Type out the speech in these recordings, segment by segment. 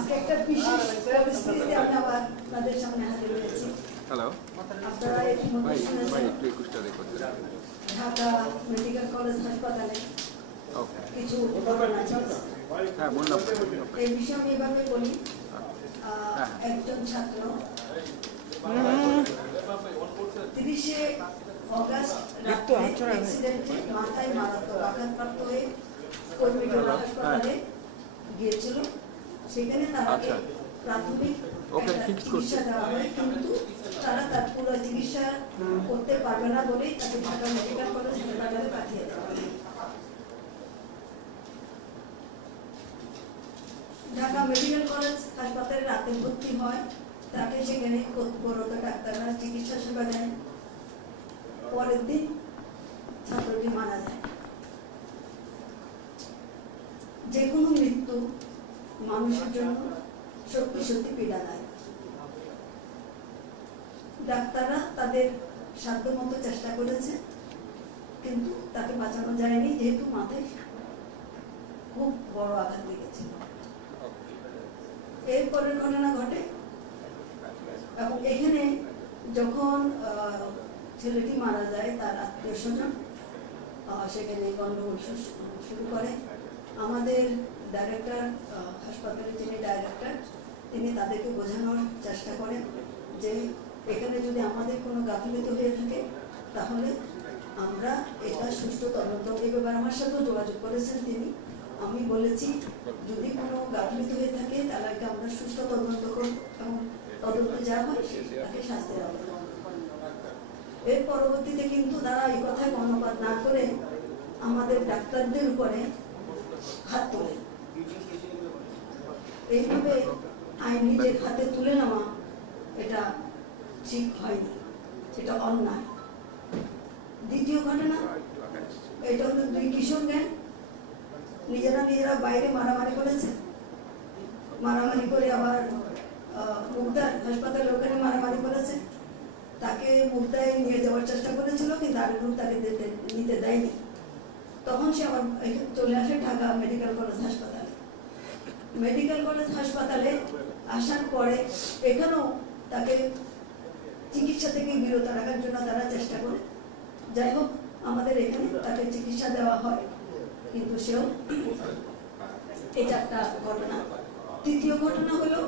আজকে একটা বিশেষ পরিস্থিতিতে আমরা আবার আপনাদের সামনে হাজির হয়েছি। হ্যালো, আপনারা ইতিমধ্যে শুনেছেন ঢাকা মেডিকেল কলেজ হাসপাতালে কিছু ঘটনা চলছে। এই বিষয়ে আমি এভাবে বলি, একজন ছাত্র 30শে অগাস্ট অ্যাক্সিডেন্টে মাথায় মারাত্মক আঘাতপ্রাপ্ত হয়ে কর্মীটোলা হাসপাতালে গিয়েছিল। সেখানে তাকে প্রাথমিক চিকিৎসা দেওয়া হয়, কিন্তু তারা তার পুরো চিকিৎসা করতে পারবে না বলেই তাকে ঢাকা মেডিকেল কলেজ হাসপাতালে পাঠিয়ে দেওয়া হয়। ঢাকা মেডিকেল কলেজ হাসপাতালে রাতে ভর্তি হয়, তাকে সেখানে কর্তব্যরত ডাক্তাররা চিকিৎসা সেবা দেন। পরের দিন ছাত্রটি মারা যায়। যে কোনো মৃত্যু মানুষের জন্য সত্যি সত্যি পীড়াদায়ক। ডাক্তাররা তাদের সাধ্যমতো চেষ্টা করেছে, কিন্তু তাকে বাঁচানো যায়নি, যেহেতু মাথায় খুব বড় আঘাত লেগেছিল। এরপরের ঘটনা ঘটে, এবং এখানে যখন ছেলেটি মারা যায় তার আত্মীয় স্বজন সেখানে গন্ডগোল শুরু করে। আমাদের ডাইরেক্টর, হাসপাতালের যিনি ডাইরেক্টর, তিনি তাদেরকে বোঝানোর চেষ্টা করেন যে এখানে যদি আমাদের কোনো গাফিলতি হয়ে থাকে তাহলে আমরা এটা সুষ্ঠু তদন্ত, এই ব্যাপারে আমার সাথেও যোগাযোগ করেছেন তিনি। আমি বলেছি যদি কোনো গাফিলতি হয়ে থাকে তাহলে আমরা সুষ্ঠু তদন্ত করব এবং তদন্ত যা হয় তাকে শাস্তি দেওয়া হবে। এর পরবর্তীতে কিন্তু তারা এই কথায় কর্ণপাত না করে আমাদের ডাক্তারদের উপরে হাত তোলে। এইভাবে আইন নিজের হাতে তুলে নেওয়া এটা ঠিক হয়নি, এটা অন্যায়। দ্বিতীয় ঘটনা, এটা হলো দুই কিশোর গ্যাং নিজেরা বাইরে মারামারি করেছে। মারামারি করে আবার মুগদার হাসপাতালের ওখানে মারামারি করেছে। তাকে মুগদায় নিয়ে যাওয়ার চেষ্টা করেছিল, কিন্তু আরেকজন তাকে নিতে দেয়নি। তখন সে আবার চলে আসে ঢাকা মেডিকেল কলেজ হাসপাতালে। মেডিকেল কলেজ হাসপাতালে আসার পরে এখানেও তাকে চিকিৎসা থেকে বিরত রাখার জন্য তারা চেষ্টা করে। যাই হোক, আমাদের এখানে তাকে চিকিৎসা দেওয়া হয়, কিন্তু সেও, এটা একটা ঘটনা। তৃতীয় ঘটনা হলো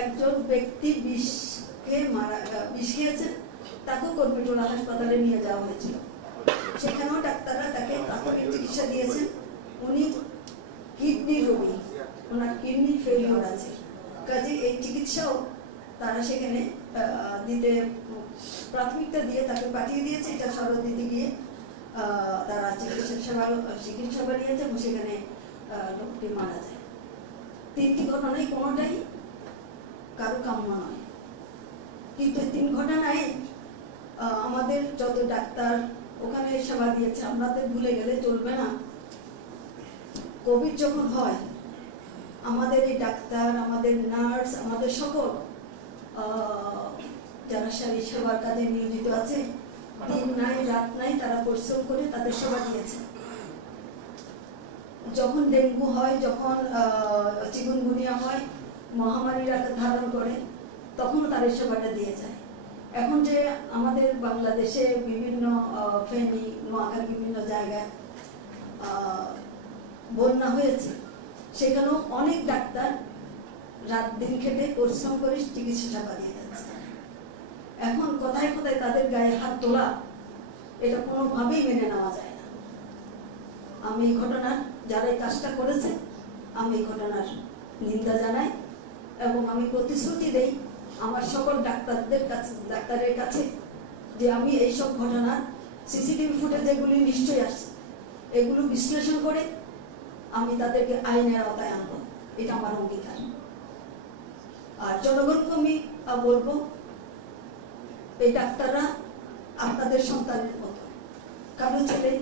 একজন ব্যক্তি বিষ খেয়েছেন, তাকেও কর্মীটোলা হাসপাতালে নিয়ে যাওয়া হয়েছিল। সেখানেও ডাক্তাররা তাকে প্রাথমিক চিকিৎসা দিয়েছেন। উনি কিডনি রোগী, ওনার কিডনি ফেলিওর আছে, কাজে এই চিকিৎসাও তারা সেখানে দিতে প্রাথমিকটা দিয়ে তাকে পাঠিয়ে দিয়েছে। এটা শরৎ দিতে গিয়ে তারা চিকিৎসা বানিয়েছে এবং সেখানে লোকটি মারা যায়। তিনটি ঘটনাই কোনোটাই কারো কাম্য নয়, কিন্তু তিন ঘটনায় আমাদের যত ডাক্তার ওখানে সেবা দিয়েছে আমাদের ভুলে গেলে চলবে না। কোভিড যখন হয়, আমাদের এই ডাক্তার, আমাদের নার্স, আমাদের সকল যারা সেবার কাজে নিয়োজিত আছে, দিন নাই রাত নাই তারা পরিশ্রম করে তাদের সেবা দিয়েছে। যখন ডেঙ্গু হয়, যখন চিকুনগুনিয়া হয়, মহামারীর আকার ধারণ করে, তখন তাদের সেবাটা দিয়ে যায়। এখন যে আমাদের বাংলাদেশে বিভিন্ন ফেনী, নোয়াখালী বিভিন্ন জায়গায় বন্যা হয়েছে, সেখানেও অনেক ডাক্তার রাত দিন খেটে পরিশ্রম করে চিকিৎসা সেবা দিয়ে যাচ্ছে। এখন কোথায় কোথায় তাদের গায়ে হাত তোলা, এটা কোনোভাবেই মেনে নেওয়া যায় না। আমি এই ঘটনার, যারা এই কাজটা করেছে, আমি এই ঘটনার নিন্দা জানাই এবং আমি প্রতিশ্রুতি দেই আমার সকল ডাক্তারের কাছে যে আমি এইসব ঘটনার সিসিটিভি ফুটেজ যেগুলি নিশ্চয়ই আসছে, এগুলো বিশ্লেষণ করে আমি তাদেরকে আইনের আওতায় আনবো, এটা আমার অঙ্গীকার। আর জনগণকে আমি বলবো, এই ডাক্তাররা আপনাদের সন্তানের মতো, কারো ছেলে,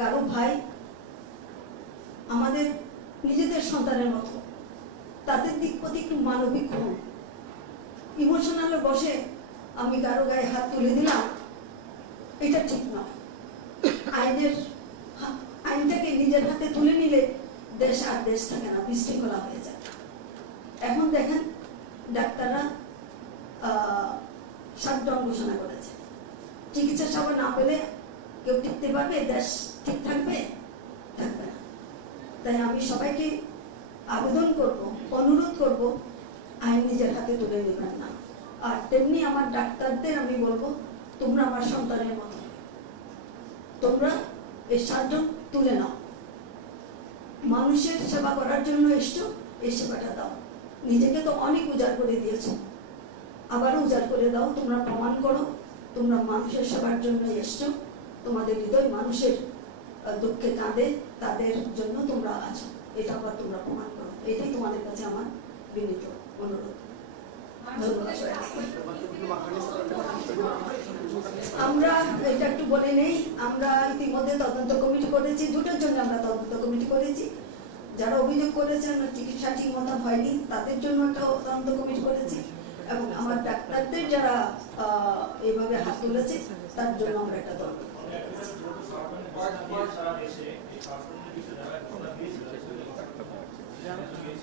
কারো ভাই, আমাদের নিজেদের সন্তানের মতো। তাদের দিক প্রতি একটু মানবিক হন। ইমোশনালে বসে আমি কারো গায়ে হাত তুলে দিলাম, এটা ঠিক নয়। আইনটাকে নিজের হাতে তুলে নিলে দেশ আর দেশ থাকে না, বিশৃঙ্খলা হয়ে যায়। এখন দেখেন ডাক্তাররা শাটডাউন ঘোষণা করেছে। চিকিৎসা সেবা না পেলে কেউ টিকতে পারবে? দেশ ঠিক থাকবে? থাকবে না। তাই আমি সবাইকে আবেদন করব, অনুরোধ করব, আইন নিজের হাতে তুলে নেবেন না। আর তেমনি আমার ডাক্তারদের আমি বলবো, তোমরা আমার সন্তানের মতো, তোমরা এই শাটডাউন তুলে নাও। মানুষের সেবা করার জন্য এসছো, এই সেবাটা দাও। নিজেকে তো অনেক উজাড় করে দিয়েছো, আবারও উজাড় করে দাও। তোমরা প্রমাণ করো তোমরা মানুষের সেবার জন্য এসছো, তোমাদের হৃদয় মানুষের দুঃখে কাঁদে, তাদের জন্য তোমরা আছো, এটা আবার তোমরা প্রমাণ করো। এটাই তোমাদের কাছে আমার বিনীত অনুরোধ। আমরা এটা একটু বলে নেই, আমরা ইতিমধ্যে তদন্ত কমিটি করেছি, দুটোর জন্য আমরা তদন্ত কমিটি করেছি। যারা অভিযোগ করেছেন চিকিৎসা ঠিক মতো হয়নি তাদের জন্য একটা তদন্ত কমিটি করেছি, এবং আমার ডাক্তারদের যারা এইভাবে হাত তুলেছে তার জন্য আমরা একটা তদন্ত করেছি।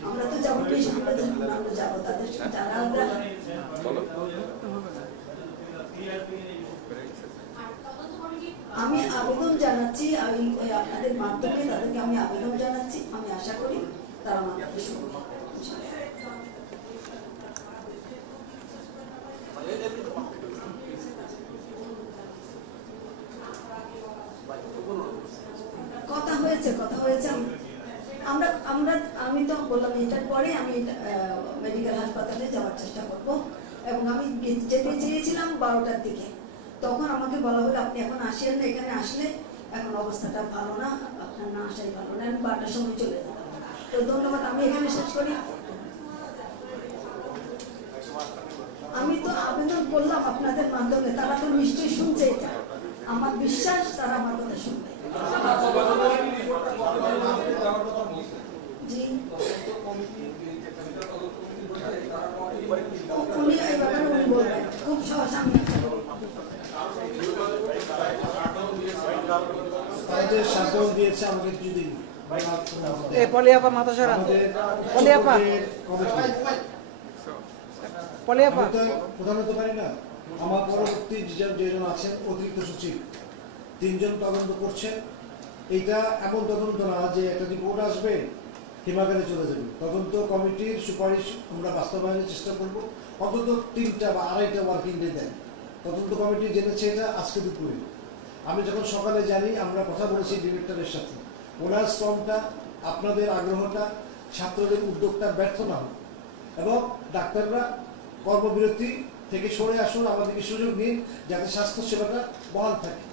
আমরা তো যাবো, আমরা যাবো তাদের যারা আমি আবেদন জানাচ্ছি, আপনাদের মাধ্যমে তাদেরকে আমি আবেদন জানাচ্ছি। আমি আশা করি তারা আমাকে শুনবে। কথা হয়েছে আমি তো বললাম এটার পরে আমি মেডিকেল হাসপাতালে যাওয়ার চেষ্টা করব, এবং আমি যেতে চেয়েছিলাম 12টার দিকে। তখন আমাকে বলা হলো আপনি এখন আসেন না, এখানে আসলে এখন অবস্থাটা ভালো না, আপনার না আসাই ভালো না, আমি 12টার সময় চলে যাব। তো ধন্যবাদ, আমি এখানে শেষ করি। আমি তো আবেদন করলাম আপনাদের মাধ্যমে, তারা তো নিশ্চয়ই শুনছে, এটা আমার বিশ্বাস তারা আমার কথা শুনবে। জি, উনি এই ব্যাপারে উনি বলবেন খুব সহজ। আমি দিয়েছে আমাকে কিছুদিন প্রধান হতে পারি না। আমার পরবর্তী যেজন আছেন অতিরিক্ত সচিব, 3 জন তদন্ত করছেন। এইটা এমন তদন্ত না যে একটা রিপোর্ট আসবে হিমাগারে চলে যাবে। তদন্ত কমিটির সুপারিশ আমরা বাস্তবায়নের চেষ্টা করব। অন্তত 3টা বা 2.5টা ওয়ার্কিং ডে দেন। তদন্ত কমিটি জেনেছে এটা আজকে দুপুরে। আমি যখন সকালে জানি, আমরা কথা বলেছি ডিরেক্টরের সাথে, ওনার শ্রমটা, আপনাদের আগ্রহটা, ছাত্রদের উদ্যোগটা ব্যর্থ না হোক, এবং ডাক্তাররা কর্মবিরতি থেকে সরে আসুন, আমাদেরকে সুযোগ দিন যাতে স্বাস্থ্য সেবাটা বহাল থাকে।